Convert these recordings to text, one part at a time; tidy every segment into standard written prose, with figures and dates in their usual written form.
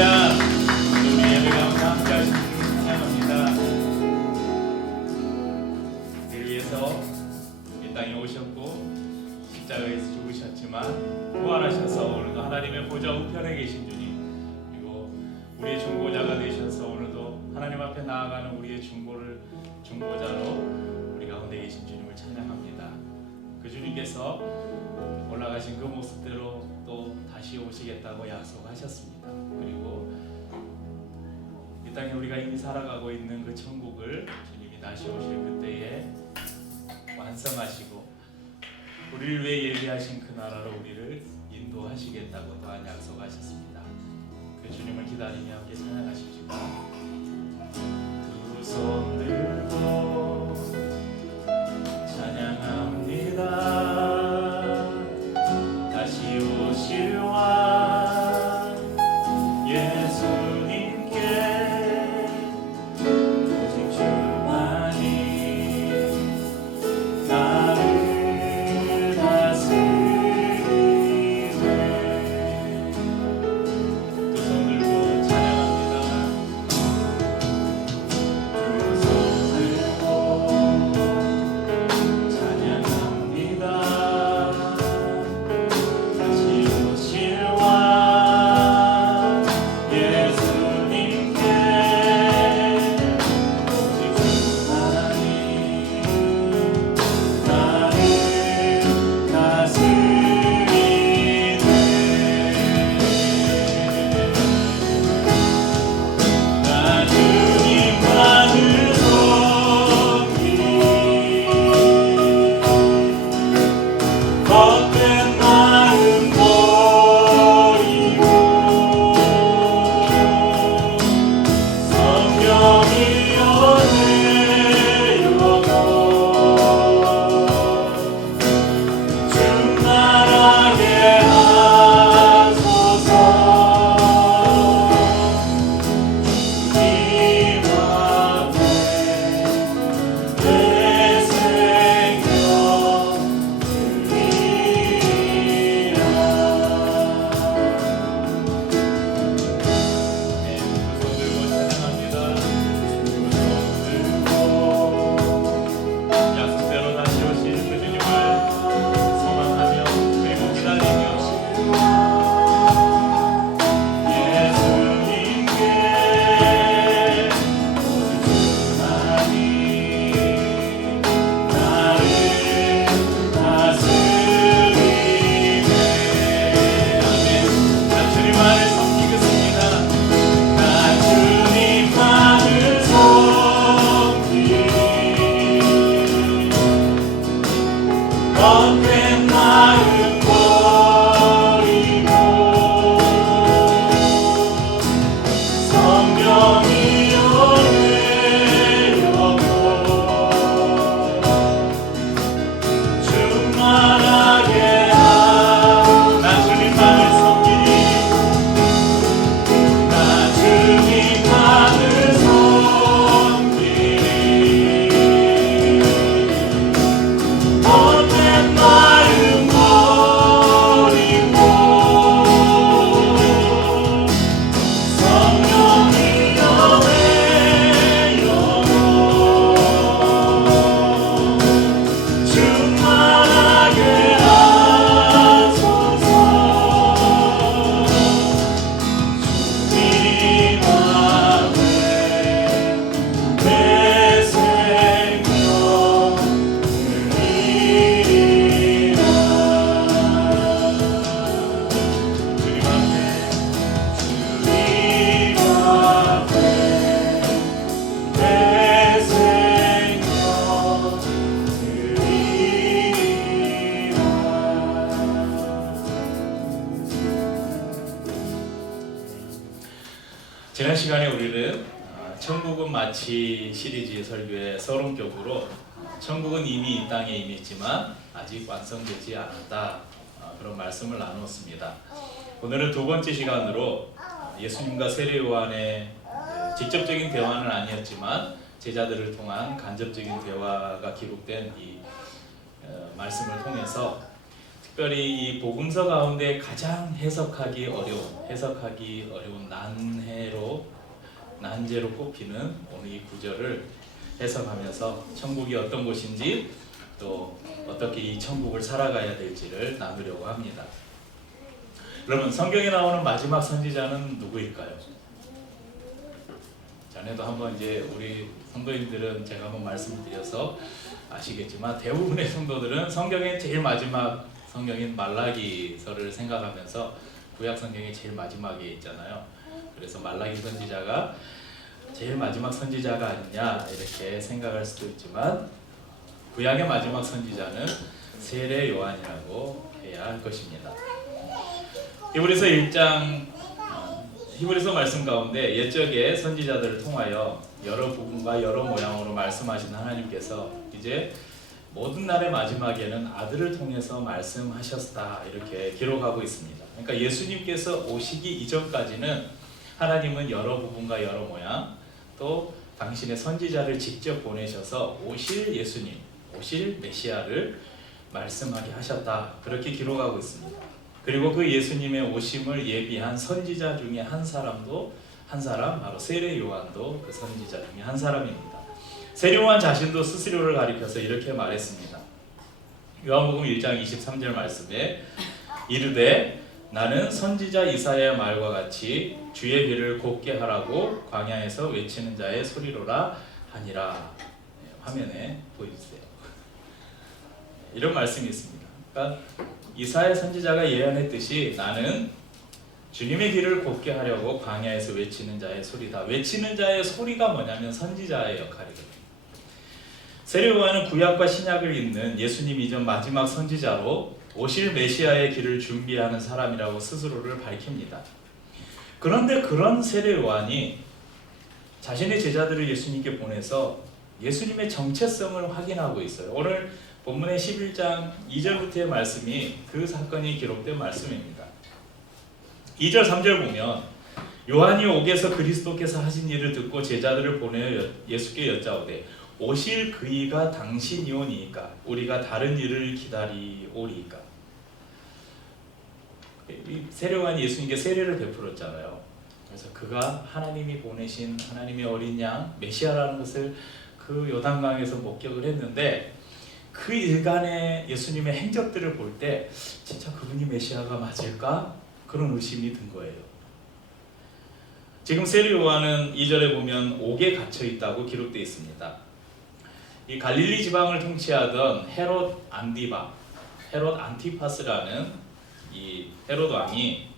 할렐루야. 우리 예배 가운데 함께 하신 주님을 찬양합니다. 우리를 위해서 이 땅에 오셨고 십자가에서 죽으셨지만 부활하셔서 오늘도 하나님의 보좌 우편에 계신 주님, 그리고 우리의 중보자가 되셔서 오늘도 하나님 앞에 나아가는 우리의 중보자로 우리 가운데 계신 주님을 찬양합니다. 그 주님께서 올라가신 그 모습대로 또 다시 오시겠다고 약속하셨습니다. 그리고 이 땅에 우리가 이미 살아가고 있는 그 천국을 주님이 다시 오실 그때에 완성하시고 우리를 위해 예비하신 그 나라로 우리를 인도하시겠다고 또한 약속하셨습니다. 그 주님을 기다리며 함께 찬양하십시오. 두 손 들고 찬양합니다. 다시 오실 왕 예수님께 오직 주만이 나를 다스리네. 두 손 들고 찬양합니다. 두 손 들고 찬양합니다. 지난 시간에 우리는 천국은 마치 시리즈 설교의 서론격으로 천국은 이미 이 땅에 임했지만 아직 완성되지 않았다, 그런 말씀을 나누었습니다. 오늘은 두 번째 시간으로 예수님과 세례요한의 직접적인 대화는 아니었지만 제자들을 통한 간접적인 대화가 기록된 이 말씀을 통해서 특별히 이 복음서 가운데 가장 해석하기 어려운 난제로 꼽히는 오늘 이 구절을 해석하면서 천국이 어떤 곳인지 또 어떻게 이 천국을 살아가야 될지를 나누려고 합니다. 여러분, 성경에 나오는 마지막 선지자는 누구일까요? 전에도 한번 이제 우리 성도님들은 제가 한번 말씀드려서 아시겠지만 대부분의 성도들은 성경의 제일 마지막 성경인 말라기서를 생각하면서 구약 성경의 제일 마지막에 있잖아요. 그래서 말라기 선지자가 제일 마지막 선지자가 아니냐 이렇게 생각할 수도 있지만 구약의 마지막 선지자는 세례 요한이라고 해야 할 것입니다. 히브리서 1장 히브리서 말씀 가운데 옛적의 선지자들을 통하여 여러 부분과 여러 모양으로 말씀하신 하나님께서 이제 모든 날의 마지막에는 아들을 통해서 말씀하셨다 이렇게 기록하고 있습니다. 그러니까 예수님께서 오시기 이전까지는 하나님은 여러 부분과 여러 모양 또 당신의 선지자를 직접 보내셔서 오실 예수님, 오실 메시아를 말씀하게 하셨다 그렇게 기록하고 있습니다. 그리고 그 예수님의 오심을 예비한 선지자 중에 한 사람 바로 세례 요한도 그 선지자 중에 한 사람입니다. 세례 요한 자신도 스스로를 가리켜서 이렇게 말했습니다. 요한복음 1장 23절 말씀에 이르되 나는 선지자 이사야의 말과 같이 주의 길을 곧게 하라고 광야에서 외치는 자의 소리로라 하니라. 화면에 보여주세요. 이런 말씀이 있습니다. 그러니까 이사야 선지자가 예언했듯이 나는 주님의 길을 곧게 하려고 광야에서 외치는 자의 소리다. 외치는 자의 소리가 뭐냐면 선지자의 역할이거든요. 세례 요한은 구약과 신약을 잇는 예수님 이전 마지막 선지자로 오실 메시아의 길을 준비하는 사람이라고 스스로를 밝힙니다. 그런데 그런 세례 요한이 자신의 제자들을 예수님께 보내서 예수님의 정체성을 확인하고 있어요. 오늘 본문의 11장 2절부터의 말씀이 그 사건이 기록된 말씀입니다. 2절 3절 보면 요한이 옥에서 그리스도께서 하신 일을 듣고 제자들을 보내어 예수께 여짜오되 오실 그이가 당신이오니이까 우리가 다른 일을 기다리오리이까. 세례 요한이 예수님께 세례를 베풀었잖아요. 그래서 그가 하나님이 보내신 하나님의 어린 양 메시아라는 것을 그 요단강에서 목격을 했는데 그 일간의 예수님의 행적들을 볼 때 진짜 그분이 메시아가 맞을까? 그런 의심이 든 거예요. 지금 세례 요한은 2절에 보면 옥에 갇혀 있다고 기록되어 있습니다. 이 갈릴리 지방을 통치하던 헤롯 안티파스라는 이 헤롯 왕이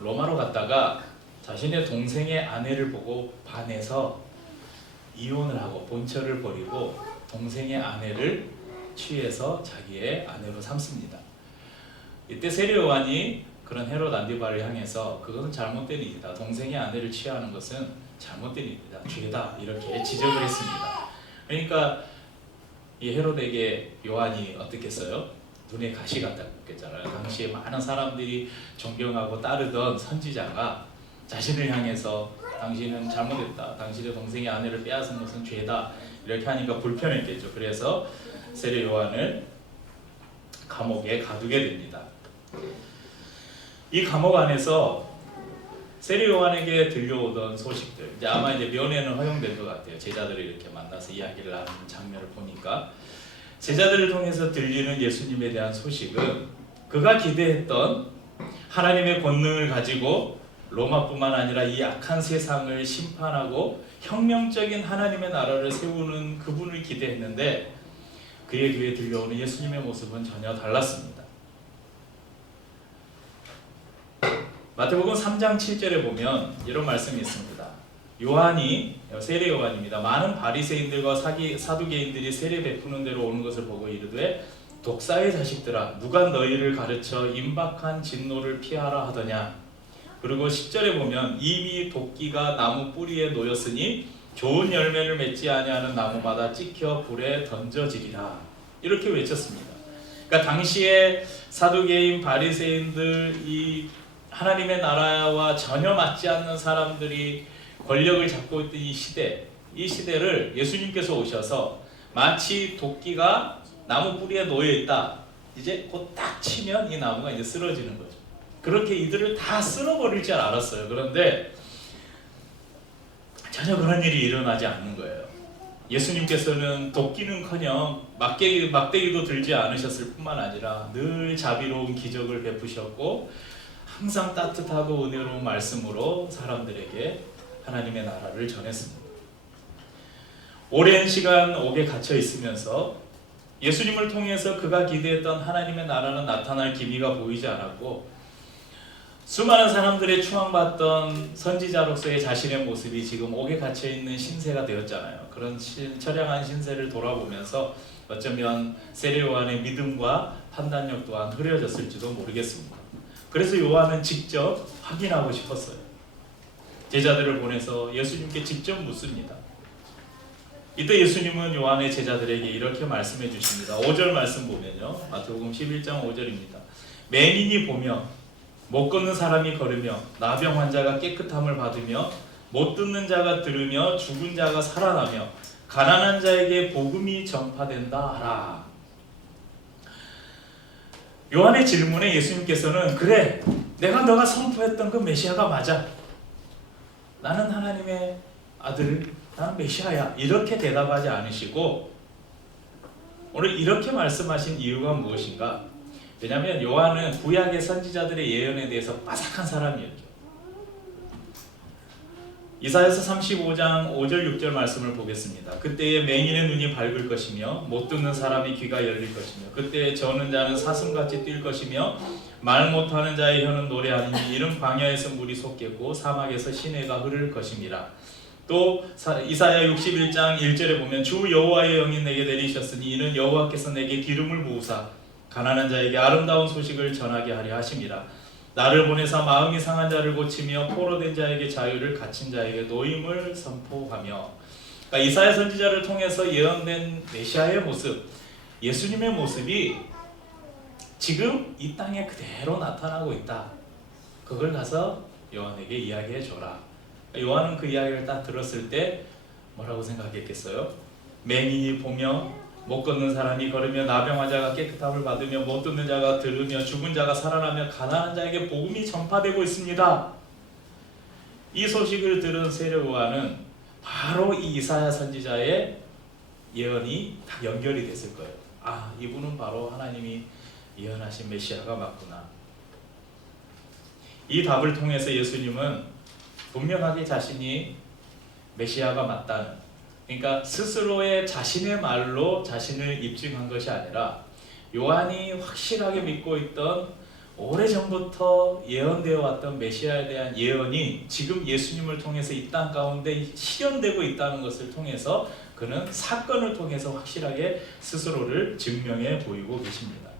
로마로 갔다가 자신의 동생의 아내를 보고 반해서 이혼을 하고 본처를 버리고 동생의 아내를 취해서 자기의 아내로 삼습니다. 이때 세례 요한이 그런 헤롯 안티파를 향해서 그것은 잘못된 일이다. 동생의 아내를 취하는 것은 잘못된 일이다. 죄다. 이렇게 지적을 했습니다. 그러니까 이 헤롯에게 요한이 어떻게 했어요? 눈에 가시 갖다 꽂겠잖아요. 당시에 많은 사람들이 존경하고 따르던 선지자가 자신을 향해서 당신은 잘못했다. 당신의 동생의 아내를 빼앗은 것은 죄다. 이렇게 하니까 불편했겠죠. 그래서 세례 요한을 감옥에 가두게 됩니다. 이 감옥 안에서 세례 요한에게 들려오던 소식들, 이제 아마 이제 면회는 허용될 것 같아요. 제자들이 이렇게 만나서 이야기를 나누는 장면을 보니까 제자들을 통해서 들리는 예수님에 대한 소식은 그가 기대했던 하나님의 권능을 가지고 로마뿐만 아니라 이 악한 세상을 심판하고 혁명적인 하나님의 나라를 세우는 그분을 기대했는데 그의 귀에 들려오는 예수님의 모습은 전혀 달랐습니다. 마태복음 3장 7절에 보면 이런 말씀이 있습니다. 요한이 세례 요한입니다. 많은 바리새인들과 사두개인들이 세례 베푸는 대로 오는 것을 보고 이르되 독사의 자식들아 누가 너희를 가르쳐 임박한 진노를 피하라 하더냐. 그리고 10절에 보면 이미 도끼가 나무 뿌리에 놓였으니 좋은 열매를 맺지 아니하는 나무마다 찍혀 불에 던져지리라. 이렇게 외쳤습니다. 그러니까 당시에 사두개인 바리새인들 이 하나님의 나라와 전혀 맞지 않는 사람들이 권력을 잡고 있던 이 시대를 예수님께서 오셔서 마치 도끼가 나무 뿌리에 놓여 있다. 이제 곧 딱 치면 이 나무가 이제 쓰러지는 거죠. 그렇게 이들을 다 쓸어버릴 줄 알았어요. 그런데 전혀 그런 일이 일어나지 않는 거예요. 예수님께서는 돕기는커녕 막대기도 들지 않으셨을 뿐만 아니라 늘 자비로운 기적을 베푸셨고 항상 따뜻하고 은혜로운 말씀으로 사람들에게 하나님의 나라를 전했습니다. 오랜 시간 옥에 갇혀 있으면서 예수님을 통해서 그가 기대했던 하나님의 나라는 나타날 기미가 보이지 않았고 수많은 사람들의 추앙받던 선지자로서의 자신의 모습이 지금 옥에 갇혀있는 신세가 되었잖아요. 그런 처량한 신세를 돌아보면서 어쩌면 세례 요한의 믿음과 판단력 또한 흐려졌을지도 모르겠습니다. 그래서 요한은 직접 확인하고 싶었어요. 제자들을 보내서 예수님께 직접 묻습니다. 이때 예수님은 요한의 제자들에게 이렇게 말씀해 주십니다. 5절 말씀 보면요, 마태복음 11장 5절입니다. 맹인이 보며 못 걷는 사람이 걸으며 나병 환자가 깨끗함을 받으며 못 듣는 자가 들으며 죽은 자가 살아나며 가난한 자에게 복음이 전파된다 하라. 요한의 질문에 예수님께서는 그래, 내가 너가 선포했던 그 메시아가 맞아. 나는 하나님의 아들, 나는 메시아야. 이렇게 대답하지 않으시고 오늘 이렇게 말씀하신 이유가 무엇인가? 왜냐하면 요한은 구약의 선지자들의 예언에 대해서 빠삭한 사람이었죠. 이사야서 35장 5절 6절 말씀을 보겠습니다. 그때에 맹인의 눈이 밝을 것이며 못 듣는 사람이 귀가 열릴 것이며 그때에 저는 자는 사슴같이 뛸 것이며 말 못하는 자의 혀는 노래하니 이른 광야에서 물이 솟겠고 사막에서 시내가 흐를 것임이라. 또 이사야 61장 1절에 보면 주 여호와의 영이 내게 내리셨으니 이는 여호와께서 내게 기름을 부으사 가난한 자에게 아름다운 소식을 전하게 하려 하심이라. 나를 보내사 마음이 상한 자를 고치며 포로된 자에게 자유를, 갇힌 자에게 노임을 선포하며. 그러니까 이사야 선지자를 통해서 예언된 메시아의 모습, 예수님의 모습이 지금 이 땅에 그대로 나타나고 있다. 그걸 가서 요한에게 이야기해 줘라. 요한은 그 이야기를 딱 들었을 때 뭐라고 생각했겠어요? 맹인이 보며 못 걷는 사람이 걸으며 나병 환자가 깨끗함을 받으며 못 듣는 자가 들으며 죽은 자가 살아나며 가난한 자에게 복음이 전파되고 있습니다. 이 소식을 들은 세례 요한은 바로 이 이사야 선지자의 예언이 딱 연결이 됐을 거예요. 아, 이분은 바로 하나님이 예언하신 메시아가 맞구나. 이 답을 통해서 예수님은 분명하게 자신이 메시아가 맞다는, 그러니까 스스로의 자신의 말로 자신을 입증한 것이 아니라 요한이 확실하게 믿고 있던 오래전부터 예언되어 왔던 메시아에 대한 예언이 지금 예수님을 통해서 이 땅 가운데 실현되고 있다는 것을 통해서 그는 사건을 통해서 확실하게 스스로를 증명해 보이고 계십니다.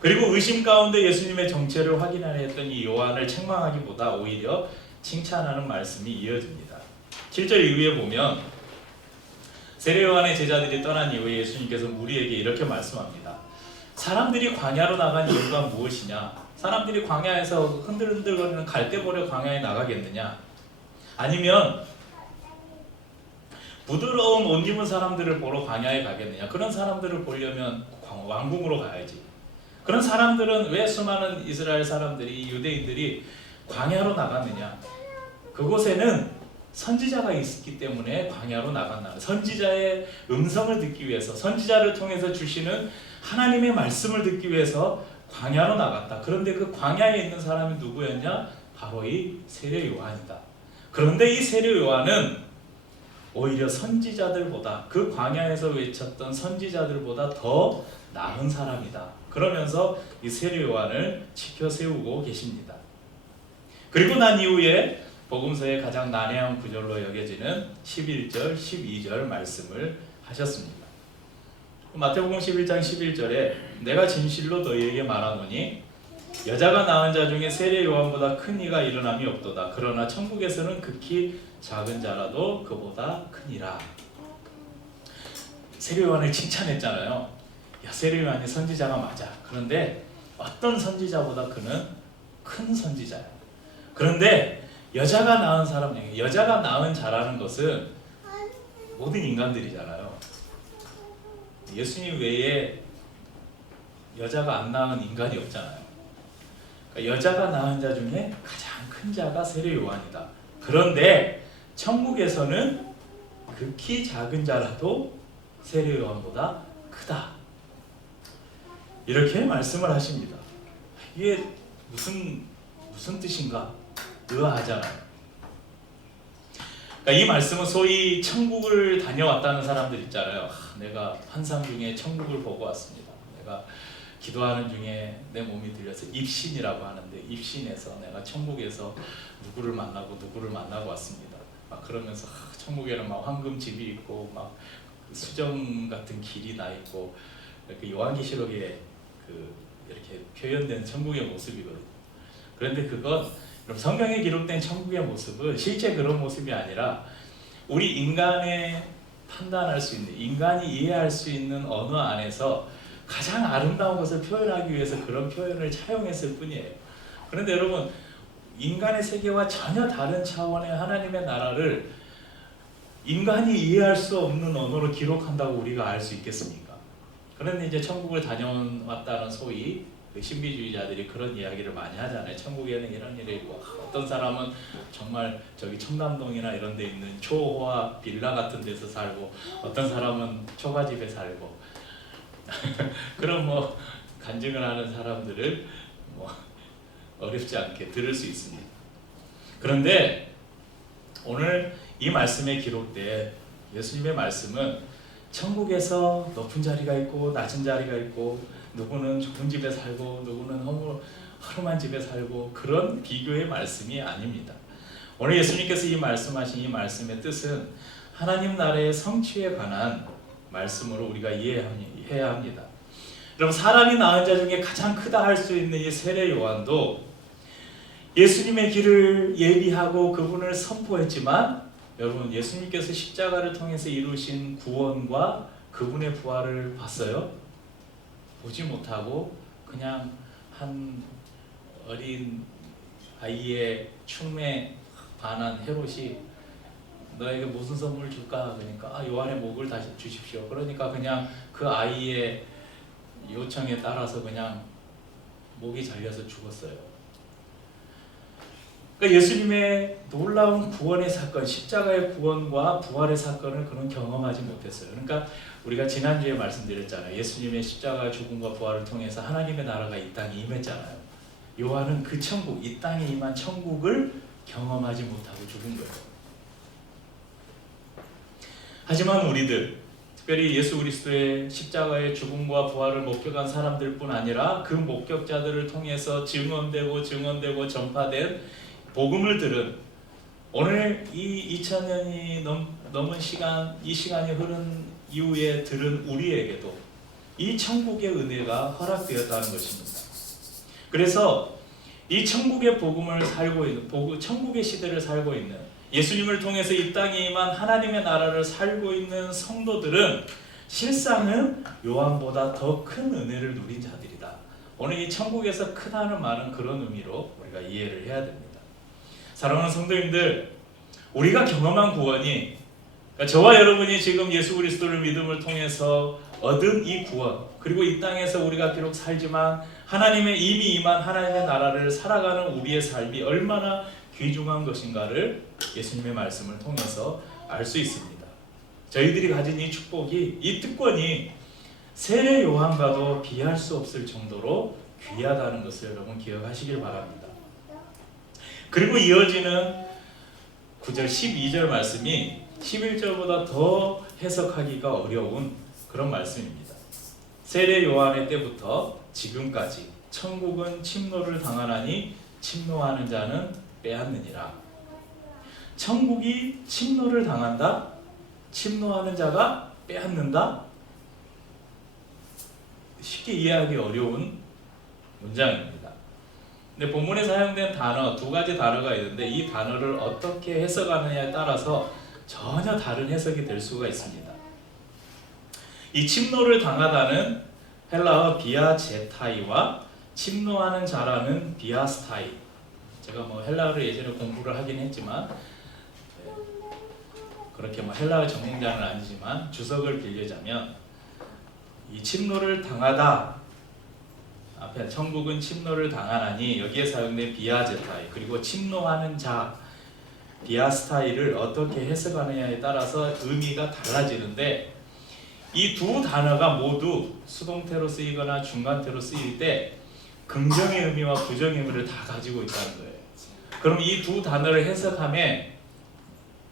그리고 의심 가운데 예수님의 정체를 확인하려 했던 이 요한을 책망하기보다 오히려 칭찬하는 말씀이 이어집니다. 7절 이후에 보면 세례 요한의 제자들이 떠난 이후에 예수님께서 무리에게 이렇게 말씀합니다. 사람들이 광야로 나간 이유가 무엇이냐? 사람들이 광야에서 흔들흔들거리는 갈대보려 광야에 나가겠느냐? 아니면 부드러운 옷 입은 사람들을 보러 광야에 가겠느냐? 그런 사람들을 보려면 왕궁으로 가야지. 그런 사람들은 왜 수많은 이스라엘 사람들이, 유대인들이 광야로 나갔느냐? 그곳에는 선지자가 있기 때문에 광야로 나간다. 선지자의 음성을 듣기 위해서, 선지자를 통해서 주시는 하나님의 말씀을 듣기 위해서 광야로 나갔다. 그런데 그 광야에 있는 사람이 누구였냐? 바로 이 세례 요한이다. 그런데 이 세례 요한은 오히려 선지자들보다, 그 광야에서 외쳤던 선지자들보다 더 나은 사람이다. 그러면서 이 세례 요한을 지켜 세우고 계십니다. 그리고 난 이후에 복음서의 가장 난해한 구절로 여겨지는 11절, 12절 말씀을 하셨습니다. 마태복음 11장 11절에 내가 진실로 너희에게 말하노니 여자가 낳은 자 중에 세례 요한보다 큰 이가 일어남이 없도다. 그러나 천국에서는 극히 작은 자라도 그보다 크니라. 세례 요한을 칭찬했잖아요. 야, 세례 요한이 선지자가 맞아. 그런데 어떤 선지자보다 그는 큰 선지자야. 그런데 여자가 낳은 사람, 여자가 낳은 자라는 것은 모든 인간들이잖아요. 예수님 외에 여자가 안 낳은 인간이 없잖아요. 그러니까 여자가 낳은 자 중에 가장 큰 자가 세례 요한이다. 그런데 천국에서는 극히 작은 자라도 세례 요한보다 크다. 이렇게 말씀을 하십니다. 이게 무슨 뜻인가? 의아하잖아요. 그러니까 이 말씀은 소위 천국을 다녀왔다는 사람들 있잖아요. 내가 환상 중에 천국을 보고 왔습니다. 내가 기도하는 중에 내 몸이 들려서 입신이라고 하는데 입신에서 내가 천국에서 누구를 만나고 왔습니다. 막 그러면서 천국에는 막 황금집이 있고 막 수정 같은 길이 나 있고 이렇게 요한계시록에 이렇게 표현된 천국의 모습이거든요. 그런데 그건 성경에 기록된 천국의 모습은 실제 그런 모습이 아니라 우리 인간의 판단할 수 있는, 인간이 이해할 수 있는 언어 안에서 가장 아름다운 것을 표현하기 위해서 그런 표현을 차용했을 뿐이에요. 그런데 여러분, 인간의 세계와 전혀 다른 차원의 하나님의 나라를 인간이 이해할 수 없는 언어로 기록한다고 우리가 알 수 있겠습니까? 그런데 이제 천국을 다녀왔다는 소위 신비주의자들이 그런 이야기를 많이 하잖아요. 천국에는 이런 일이 있고, 어떤 사람은 정말 저기 청담동이나 이런 데 있는 초호화 빌라 같은 데서 살고, 어떤 사람은 초가집에 살고 그런 뭐 간증을 하는 사람들을 뭐 어렵지 않게 들을 수 있습니다. 그런데 오늘 이 말씀에 기록된 예수님의 말씀은 천국에서 높은 자리가 있고 낮은 자리가 있고, 누구는 좋은 집에 살고 누구는 허름한 집에 살고, 그런 비교의 말씀이 아닙니다. 오늘 예수님께서 이 말씀하신 이 말씀의 뜻은 하나님 나라의 성취에 관한 말씀으로 우리가 이해해야 합니다. 여러분, 사람이 낳은 자 중에 가장 크다 할 수 있는 이 세례 요한도 예수님의 길을 예비하고 그분을 선포했지만, 여러분, 예수님께서 십자가를 통해서 이루신 구원과 그분의 부활을 봤어요? 보지 못하고 그냥 한 어린 아이의 춤에 반한 헤롯이 너에게 무슨 선물 줄까? 그러니까 요한의 목을 다시 주십시오. 그러니까 그냥 그 아이의 요청에 따라서 그냥 목이 잘려서 죽었어요. 그러니까 예수님의 놀라운 구원의 사건, 십자가의 구원과 부활의 사건을 그는 경험하지 못했어요. 그러니까 우리가 지난주에 말씀드렸잖아요. 예수님의 십자가 죽음과 부활을 통해서 하나님의 나라가 이 땅에 임했잖아요. 요한은 그 천국, 이 땅에 임한 천국을 경험하지 못하고 죽은 거예요. 하지만 우리들, 특별히 예수 그리스도의 십자가의 죽음과 부활을 목격한 사람들뿐 아니라 그 목격자들을 통해서 증언되고 전파된 복음을 들은, 오늘 이 2000년이 넘은 시간, 이 시간이 흐른 이후에 들은 우리에게도 이 천국의 은혜가 허락되었다는 것입니다. 그래서 이 천국의 복음을 살고 있는, 천국의 시대를 살고 있는, 예수님을 통해서 이 땅에 임한 하나님의 나라를 살고 있는 성도들은 실상은 요한보다 더 큰 은혜를 누린 자들이다. 오늘 이 천국에서 크다는 말은 그런 의미로 우리가 이해를 해야 됩니다. 사랑하는 성도님들, 우리가 경험한 구원이, 그러니까 저와 여러분이 지금 예수 그리스도를 믿음을 통해서 얻은 이 구원, 그리고 이 땅에서 우리가 비록 살지만 하나님의 이미 임한 하나님의 나라를 살아가는 우리의 삶이 얼마나 귀중한 것인가를 예수님의 말씀을 통해서 알 수 있습니다. 저희들이 가진 이 축복이, 이 특권이 세례 요한과도 비할 수 없을 정도로 귀하다는 것을 여러분 기억하시길 바랍니다. 그리고 이어지는 9절 12절 말씀이 11절보다 더 해석하기가 어려운 그런 말씀입니다. 세례 요한의 때부터 지금까지 천국은 침노를 당하나니 침노하는 자는 빼앗느니라. 천국이 침노를 당한다? 침노하는 자가 빼앗는다? 쉽게 이해하기 어려운 문장입니다. 근데 본문에 사용된 단어, 두 가지 단어가 있는데 이 단어를 어떻게 해석하느냐에 따라서 전혀 다른 해석이 될 수가 있습니다. 이 침노를 당하다는 헬라어 비아제타이와 침노하는 자라는 비아스타이, 제가 뭐 헬라어를 예전에 공부를 하긴 했지만 그렇게 뭐 헬라어 전공자는 아니지만 주석을 빌리자면, 이 침노를 당하다 앞에 천국은 침노를 당하나니 여기에 사용된 비아제타이 그리고 침노하는 자 비아스타이를 어떻게 해석하느냐에 따라서 의미가 달라지는데 이 두 단어가 모두 수동태로 쓰이거나 중간태로 쓰일 때 긍정의 의미와 부정의 의미를 다 가지고 있다는 거예요. 그럼 이 두 단어를 해석하면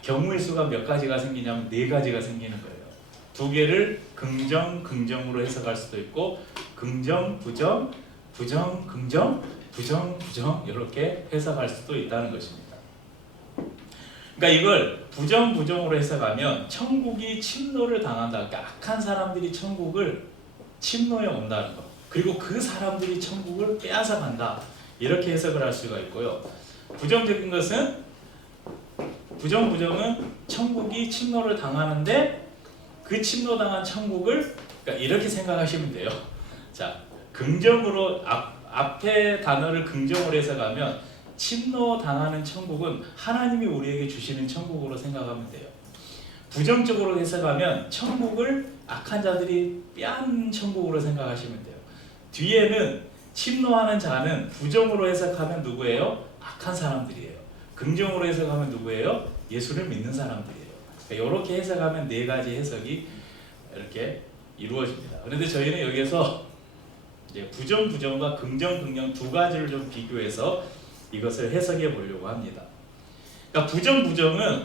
경우의 수가 몇 가지가 생기냐면 네 가지가 생기는 거예요. 두 개를 긍정, 긍정으로 해석할 수도 있고 긍정, 부정, 부정, 긍정, 부정, 부정 이렇게 해석할 수도 있다는 것입니다. 그러니까 이걸 부정, 부정으로 해석하면 천국이 침노를 당한다. 그러니까 악한 사람들이 천국을 침노해 온다는 것. 그리고 그 사람들이 천국을 빼앗아 간다. 이렇게 해석을 할 수가 있고요. 부정적인 것은 부정은 천국이 침노를 당하는데 그 침노당한 천국을 그러니까 이렇게 생각하시면 돼요. 자, 긍정으로 앞에 단어를 긍정으로 해석하면 침노당하는 천국은 하나님이 우리에게 주시는 천국으로 생각하면 돼요. 부정적으로 해석하면 천국을 악한 자들이 빼앗는 천국으로 생각하시면 돼요. 뒤에는 침노하는 자는 부정으로 해석하면 누구예요? 악한 사람들이에요. 긍정으로 해석하면 누구예요? 예수를 믿는 사람들이에요. 그러니까 이렇게 해석하면 네 가지 해석이 이렇게 이루어집니다. 그런데 저희는 여기서 이제 부정, 부정과 긍정, 긍정 두 가지를 좀 비교해서 이것을 해석해 보려고 합니다. 그러니까 부정, 부정은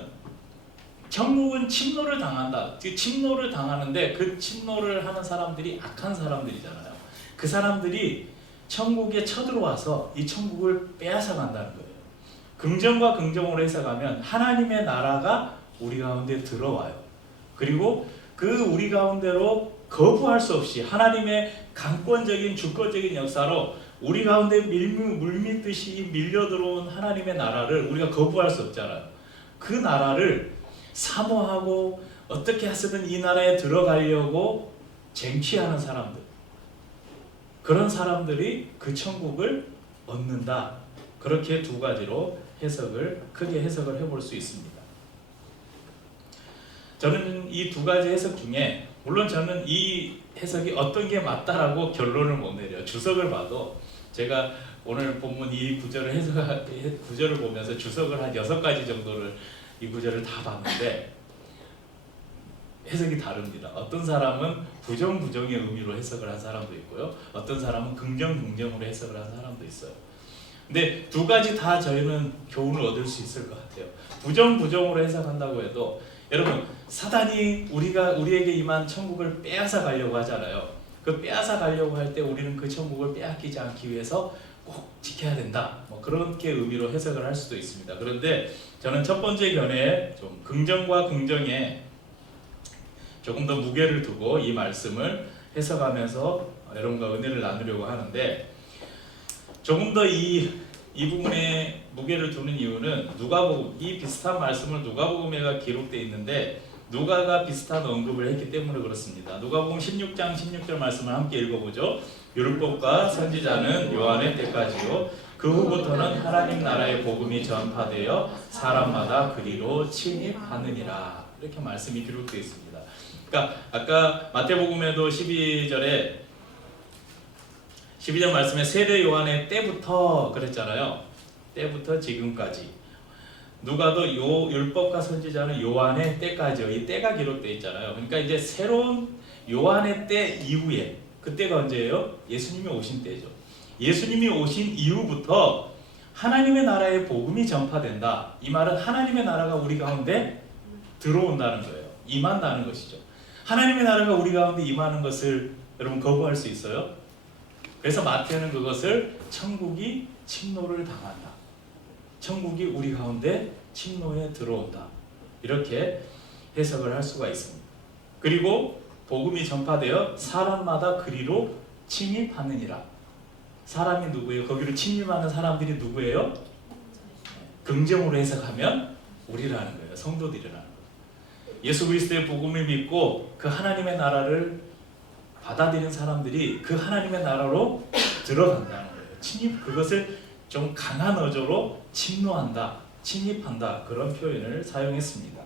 천국은 침노를 당한다. 침노를 당하는데 그 침노를 하는 사람들이 악한 사람들이잖아요. 그 사람들이 천국에 쳐들어와서 이 천국을 빼앗아 간다는 거예요. 긍정과 긍정으로 해석하면 하나님의 나라가 우리 가운데 들어와요. 그리고 그 우리 가운데로 거부할 수 없이 하나님의 강권적인 주권적인 역사로 우리 가운데 물밀듯이 밀려 들어온 하나님의 나라를 우리가 거부할 수 없잖아요. 그 나라를 사모하고 어떻게 해서든 이 나라에 들어가려고 쟁취하는 사람들, 그런 사람들이 그 천국을 얻는다. 그렇게 두 가지로 크게 해석을 해볼 수 있습니다. 저는 이 두 가지 해석 중에 물론 저는 이 해석이 어떤 게 맞다라고 결론을 못 내려요. 주석을 봐도 제가 오늘 본문 이 구절을 보면서 주석을 한 6가지 정도를 이 구절을 다 봤는데 해석이 다릅니다. 어떤 사람은 부정, 부정의 의미로 해석을 한 사람도 있고요. 어떤 사람은 긍정, 긍정으로 해석을 한 사람도 있어요. 근데 두 가지 다 저희는 교훈을 얻을 수 있을 것 같아요. 부정, 부정으로 해석한다고 해도 여러분 사단이 우리에게 임한 천국을 빼앗아 가려고 하잖아요. 그 빼앗아 가려고 할 때 우리는 그 천국을 빼앗기지 않기 위해서 꼭 지켜야 된다. 뭐 그렇게 의미로 해석을 할 수도 있습니다. 그런데 저는 첫 번째 견해에 좀 긍정과 긍정에 조금 더 무게를 두고 이 말씀을 해석하면서 여러분과 은혜를 나누려고 하는데 조금 더 이 부분에 무게를 두는 이유는 누가복음, 이 비슷한 말씀을 누가복음에가 기록되어 있는데 누가가 비슷한 언급을 했기 때문에 그렇습니다. 누가복음 16장 16절 말씀을 함께 읽어보죠. 율법과 선지자는 요한의 때까지요. 그 후부터는 하나님 나라의 복음이 전파되어 사람마다 그리로 침입하느니라. 이렇게 말씀이 기록되어 있습니다. 그러니까 아까 마태복음에도 12절 말씀에 세례 요한의 때부터 그랬잖아요. 때부터 지금까지. 누가도 율법과 선지자는 요한의 때까지요. 이 때가 기록되어 있잖아요. 그러니까 이제 새로운 요한의 때 이후에 그때가 언제예요? 예수님이 오신 때죠. 예수님이 오신 이후부터 하나님의 나라의 복음이 전파된다. 이 말은 하나님의 나라가 우리 가운데 들어온다는 거예요. 임한다는 것이죠. 하나님의 나라가 우리 가운데 임하는 것을 여러분 거부할 수 있어요? 그래서 마태는 그것을 천국이 침노를 당한다. 천국이 우리 가운데 침노에 들어온다. 이렇게 해석을 할 수가 있습니다. 그리고 복음이 전파되어 사람마다 그리로 침입하느니라. 사람이 누구예요? 거기로 침입하는 사람들이 누구예요? 긍정으로 해석하면 우리라는 거예요. 성도들이라는 거예요. 예수 그리스도의 복음을 믿고 그 하나님의 나라를 받아들인 사람들이 그 하나님의 나라로 들어간다는 거예요. 그것을 좀 강한 어조로 침노한다, 침입한다 그런 표현을 사용했습니다.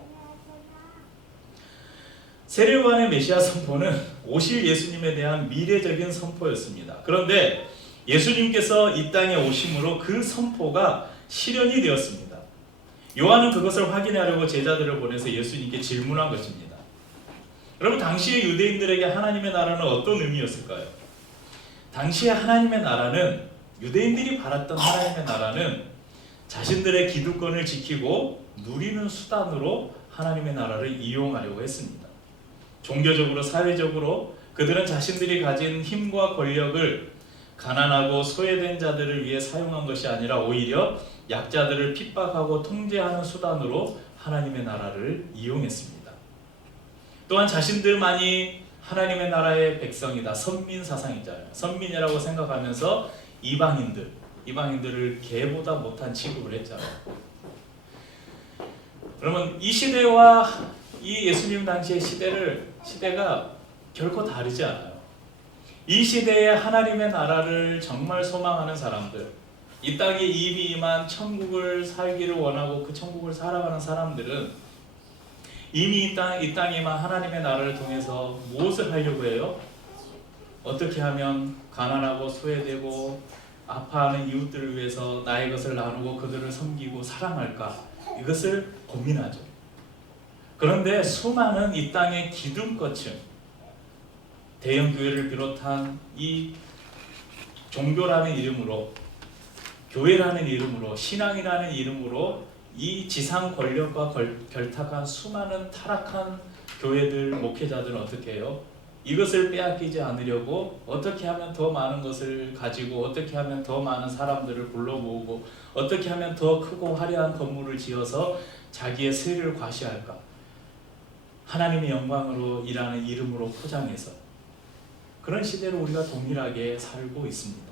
세례 요한의 메시아 선포는 오실 예수님에 대한 미래적인 선포였습니다. 그런데 예수님께서 이 땅에 오심으로 그 선포가 실현이 되었습니다. 요한은 그것을 확인하려고 제자들을 보내서 예수님께 질문한 것입니다. 여러분, 당시의 유대인들에게 하나님의 나라는 어떤 의미였을까요? 당시의 하나님의 나라는, 유대인들이 바랐던 하나님의 나라는 자신들의 기득권을 지키고 누리는 수단으로 하나님의 나라를 이용하려고 했습니다. 종교적으로, 사회적으로 그들은 자신들이 가진 힘과 권력을 가난하고 소외된 자들을 위해 사용한 것이 아니라 오히려 약자들을 핍박하고 통제하는 수단으로 하나님의 나라를 이용했습니다. 또한 자신들만이 하나님의 나라의 백성이다, 선민 사상이잖아요. 선민이라고 생각하면서 이방인들을 개보다 못한 취급을 했잖아요. 그러면 이 시대와 이 예수님 당시의 시대가 결코 다르지 않아요. 이 시대에 하나님의 나라를 정말 소망하는 사람들, 이 땅에 이미 임한 천국을 살기를 원하고 그 천국을 살아가는 사람들은 이미 이 땅에 임한 하나님의 나라를 통해서 무엇을 하려고 해요? 어떻게 하면 가난하고 소외되고 아파하는 이웃들을 위해서 나의 것을 나누고 그들을 섬기고 사랑할까? 이것을 고민하죠. 그런데 수많은 이 땅의 기득권층, 대형 교회를 비롯한 이 종교라는 이름으로, 교회라는 이름으로, 신앙이라는 이름으로 이 지상 권력과 결탁한 수많은 타락한 교회들, 목회자들은 어떻게 해요? 이것을 빼앗기지 않으려고 어떻게 하면 더 많은 것을 가지고, 어떻게 하면 더 많은 사람들을 불러 모으고, 어떻게 하면 더 크고 화려한 건물을 지어서 자기의 세를 과시할까? 하나님의 영광으로 일하는 이름으로 포장해서 그런 시대로 우리가 동일하게 살고 있습니다.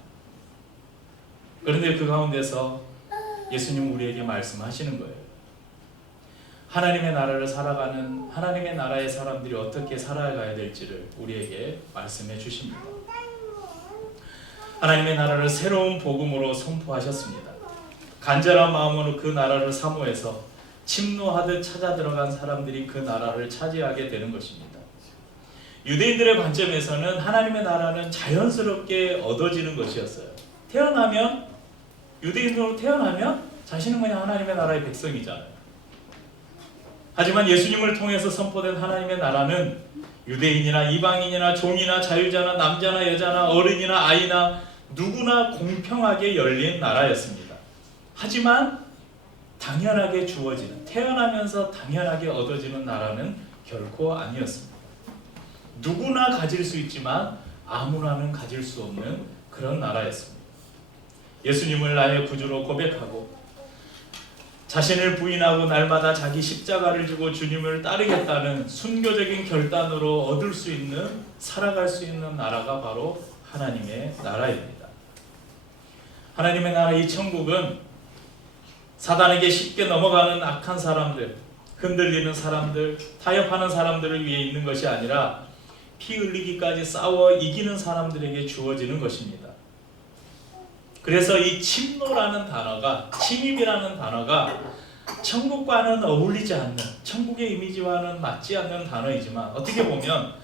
그런데 그 가운데서 예수님 우리에게 말씀하시는 거예요. 하나님의 나라를 살아가는, 하나님의 나라의 사람들이 어떻게 살아가야 될지를 우리에게 말씀해 주십니다. 하나님의 나라를 새로운 복음으로 선포하셨습니다. 간절한 마음으로 그 나라를 사모해서 침노하듯 찾아 들어간 사람들이 그 나라를 차지하게 되는 것입니다. 유대인들의 관점에서는 하나님의 나라는 자연스럽게 얻어지는 것이었어요. 태어나면, 유대인으로 태어나면 자신은 그냥 하나님의 나라의 백성이잖아요. 하지만 예수님을 통해서 선포된 하나님의 나라는 유대인이나 이방인이나 종이나 자유자나 남자나 여자나 어른이나 아이나 누구나 공평하게 열린 나라였습니다. 하지만 당연하게 주어지는, 태어나면서 당연하게 얻어지는 나라는 결코 아니었습니다. 누구나 가질 수 있지만 아무나는 가질 수 없는 그런 나라였습니다. 예수님을 나의 구주로 고백하고 자신을 부인하고 날마다 자기 십자가를 지고 주님을 따르겠다는 순교적인 결단으로 얻을 수 있는, 살아갈 수 있는 나라가 바로 하나님의 나라입니다. 하나님의 나라, 이 천국은 사단에게 쉽게 넘어가는 악한 사람들, 흔들리는 사람들, 타협하는 사람들을 위해 있는 것이 아니라 피 흘리기까지 싸워 이기는 사람들에게 주어지는 것입니다. 그래서 이 침노라는 단어가, 침입이라는 단어가 천국과는 어울리지 않는, 천국의 이미지와는 맞지 않는 단어이지만 어떻게 보면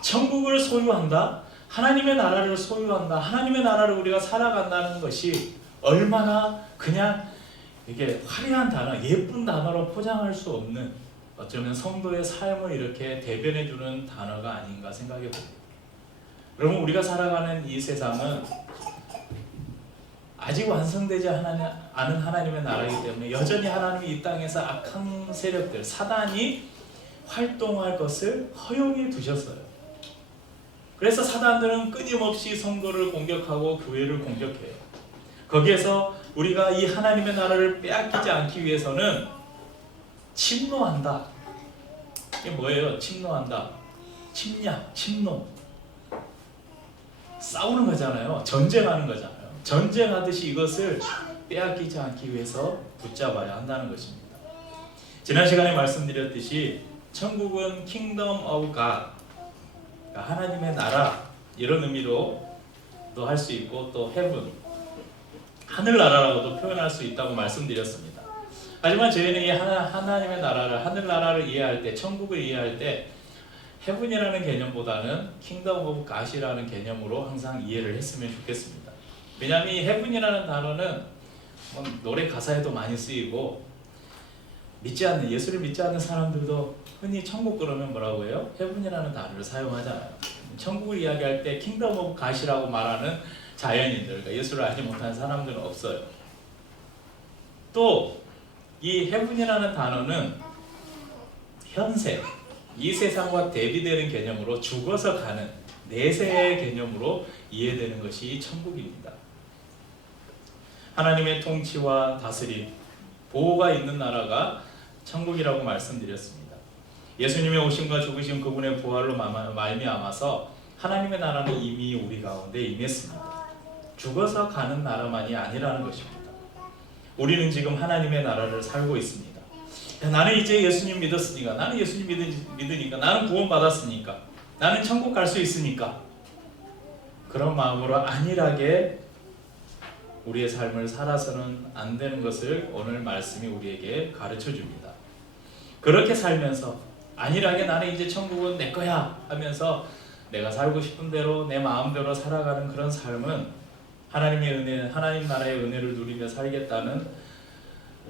천국을 소유한다, 하나님의 나라를 소유한다, 하나님의 나라를 우리가 살아간다는 것이 얼마나 그냥 이게 화려한 단어, 예쁜 단어로 포장할 수 없는, 어쩌면 성도의 삶을 이렇게 대변해주는 단어가 아닌가 생각해 봅니다. 여러분, 우리가 살아가는 이 세상은 아직 완성되지 않은 하나님의 나라이기 때문에 여전히 하나님이 이 땅에서 악한 세력들, 사단이 활동할 것을 허용해 두셨어요. 그래서 사단들은 끊임없이 성도를 공격하고 교회를 공격해요. 거기에서 우리가 이 하나님의 나라를 빼앗기지 않기 위해서는 침노한다. 이게 뭐예요? 침노한다. 침략, 침노. 싸우는 거잖아요. 전쟁하는 거잖아요. 전쟁하듯이 이것을 빼앗기지 않기 위해서 붙잡아야 한다는 것입니다. 지난 시간에 말씀드렸듯이 천국은 Kingdom of God, 하나님의 나라, 이런 의미로 또 할 수 있고, 또 Heaven, 하늘나라라고도 표현할 수 있다고 말씀드렸습니다. 하지만 저희는 이 하나님의 나라를, 하늘나라를 이해할 때, 천국을 이해할 때 Heaven이라는 개념보다는 Kingdom of God이라는 개념으로 항상 이해를 했으면 좋겠습니다. 왜냐하면 이 heaven이라는 단어는 뭐 노래 가사에도 많이 쓰이고 예수를 믿지 않는 사람들도 흔히 천국 그러면 뭐라고 해요? heaven이라는 단어를 사용하잖아요. 천국을 이야기할 때 kingdom of God이라고 말하는 자연인들, 그러니까 예수를 알지 못하는 사람들은 없어요. 또 이 heaven이라는 단어는 현세, 이 세상과 대비되는 개념으로 죽어서 가는 내세의 개념으로 이해되는 것이 천국입니다. 하나님의 통치와 다스림, 보호가 있는 나라가 천국이라고 말씀드렸습니다. 예수님의 오심과 죽으심, 그분의 부활로 말미암아서 하나님의 나라는 이미 우리 가운데 임했습니다. 죽어서 가는 나라만이 아니라는 것입니다. 우리는 지금 하나님의 나라를 살고 있습니다. 야, 나는 이제 예수님 믿었으니까, 나는 예수님 믿으니까, 나는 구원받았으니까, 나는 천국 갈 수 있으니까, 그런 마음으로 안일하게 우리의 삶을 살아서는 안 되는 것을 오늘 말씀이 우리에게 가르쳐 줍니다. 그렇게 살면서 안일하게 나는 이제 천국은 내 거야 하면서 내가 살고 싶은 대로 내 마음대로 살아가는 그런 삶은 하나님의 은혜, 하나님 나라의 은혜를 누리며 살겠다는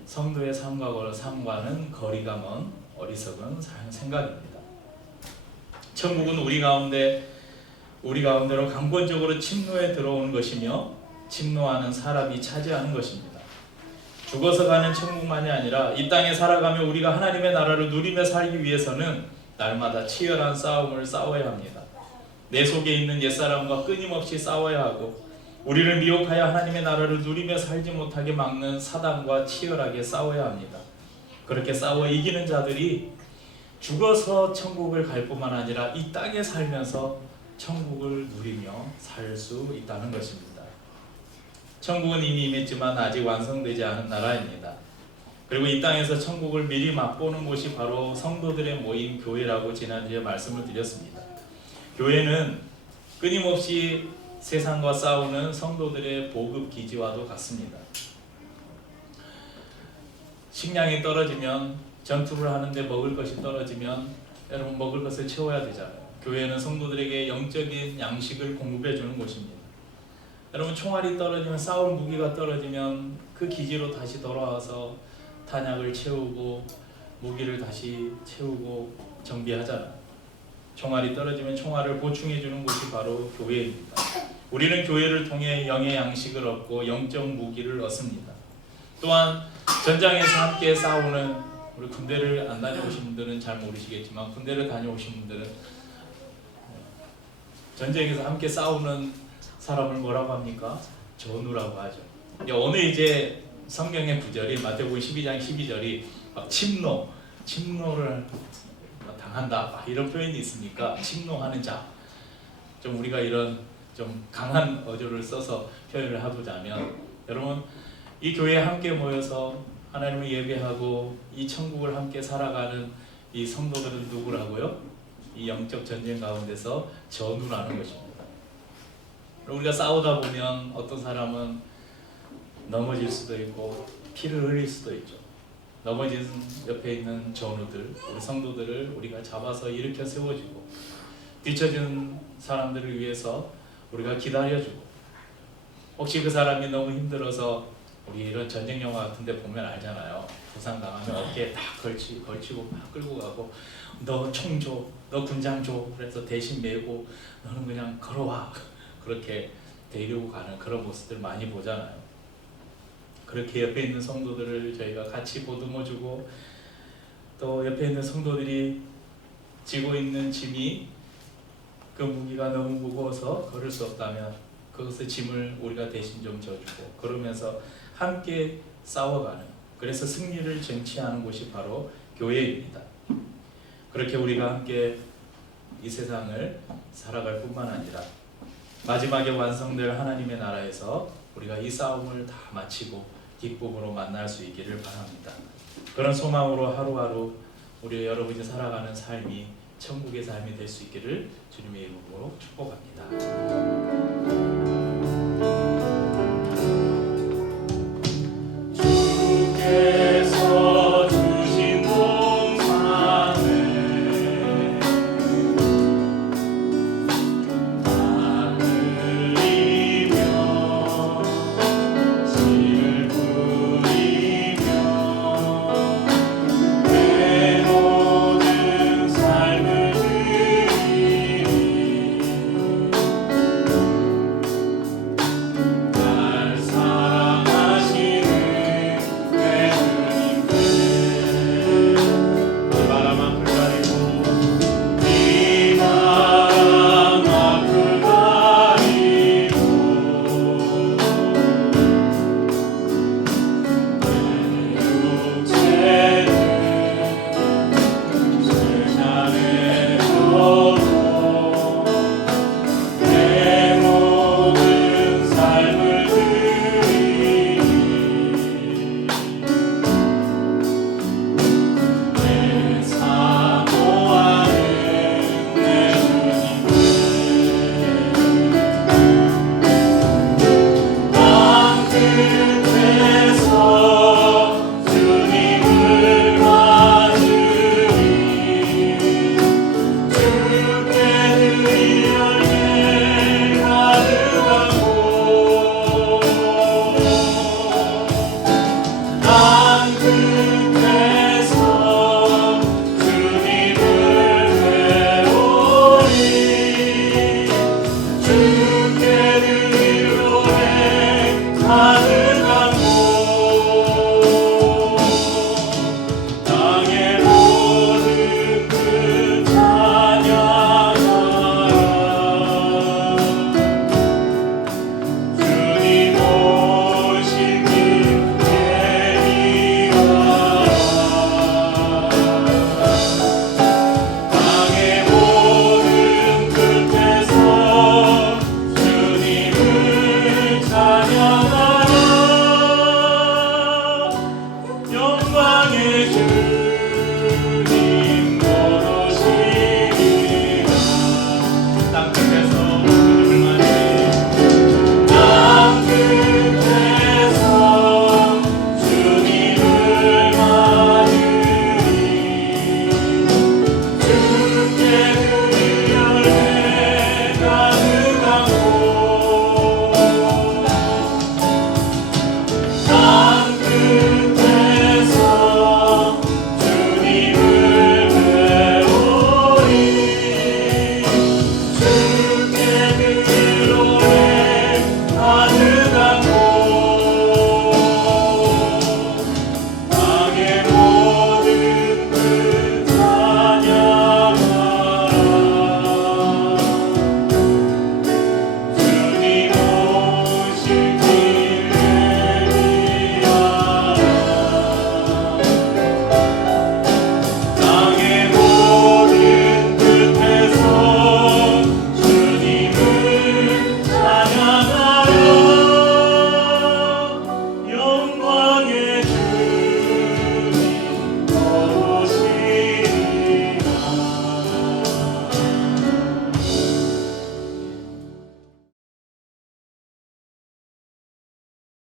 성도의 삶과는 거리가 먼 어리석은 생각입니다. 천국은 우리 가운데로 강권적으로 침노에 들어오는 것이며 침노하는 사람이 차지하는 것입니다. 죽어서 가는 천국만이 아니라 이 땅에 살아가며 우리가 하나님의 나라를 누리며 살기 위해서는 날마다 치열한 싸움을 싸워야 합니다. 내 속에 있는 옛사람과 끊임없이 싸워야 하고 우리를 미혹하여 하나님의 나라를 누리며 살지 못하게 막는 사단과 치열하게 싸워야 합니다. 그렇게 싸워 이기는 자들이 죽어서 천국을 갈 뿐만 아니라 이 땅에 살면서 천국을 누리며 살 수 있다는 것입니다. 천국은 이미 임했지만 아직 완성되지 않은 나라입니다. 그리고 이 땅에서 천국을 미리 맛보는 곳이 바로 성도들의 모임 교회라고 지난주에 말씀을 드렸습니다. 교회는 끊임없이 세상과 싸우는 성도들의 보급 기지와도 같습니다. 식량이 떨어지면, 전투를 하는데 먹을 것이 떨어지면 여러분 먹을 것을 채워야 되잖아요. 교회는 성도들에게 영적인 양식을 공급해 주는 곳입니다. 여러분 총알이 떨어지면, 싸울 무기가 떨어지면 그 기지로 다시 돌아와서 탄약을 채우고 무기를 다시 채우고 정비하잖아요. 총알이 떨어지면 총알을 보충해 주는 곳이 바로 교회입니다. 우리는 교회를 통해 영의 양식을 얻고 영적 무기를 얻습니다. 또한 전장에서 함께 싸우는, 우리 군대를 안 다녀오신 분들은 잘 모르시겠지만 군대를 다녀오신 분들은 전쟁에서 함께 싸우는 사람을 뭐라고 합니까? 전우라고 하죠. 오늘 이제 성경의 구절이 마태복음 12장 12절이 막 침노를 당한다 이런 표현이 있으니까 침노하는 자, 좀 우리가 이런 좀 강한 어조를 써서 표현을 해보자면, 여러분 이 교회에 함께 모여서 하나님을 예배하고 이 천국을 함께 살아가는 이 성도들은 누구라고요? 이 영적 전쟁 가운데서 전우라는 것입니다. 우리가 싸우다 보면 어떤 사람은 넘어질 수도 있고 피를 흘릴 수도 있죠. 넘어진 옆에 있는 전우들, 우리 성도들을 우리가 잡아서 일으켜 세워주고, 뒤처진 사람들을 위해서 우리가 기다려주고, 혹시 그 사람이 너무 힘들어서, 우리 이런 전쟁 영화 같은 데 보면 알잖아요. 부상 당하면 어깨에 딱 걸치고 막 끌고 가고, 너 총 줘, 너 군장 줘, 그래서 대신 메고 너는 그냥 걸어와, 그렇게 데리고 가는 그런 모습들 많이 보잖아요. 그렇게 옆에 있는 성도들을 저희가 같이 보듬어주고, 또 옆에 있는 성도들이 지고 있는 짐이, 그 무기가 너무 무거워서 걸을 수 없다면 그것의 짐을 우리가 대신 좀 져주고, 그러면서 함께 싸워가는, 그래서 승리를 쟁취하는 곳이 바로 교회입니다. 그렇게 우리가 함께 이 세상을 살아갈 뿐만 아니라 마지막에 완성될 하나님의 나라에서 우리가 이 싸움을 다 마치고 기쁨으로 만날 수 있기를 바랍니다. 그런 소망으로 하루하루 우리 여러분이 살아가는 삶이 천국의 삶이 될 수 있기를 주님의 이름으로 축복합니다.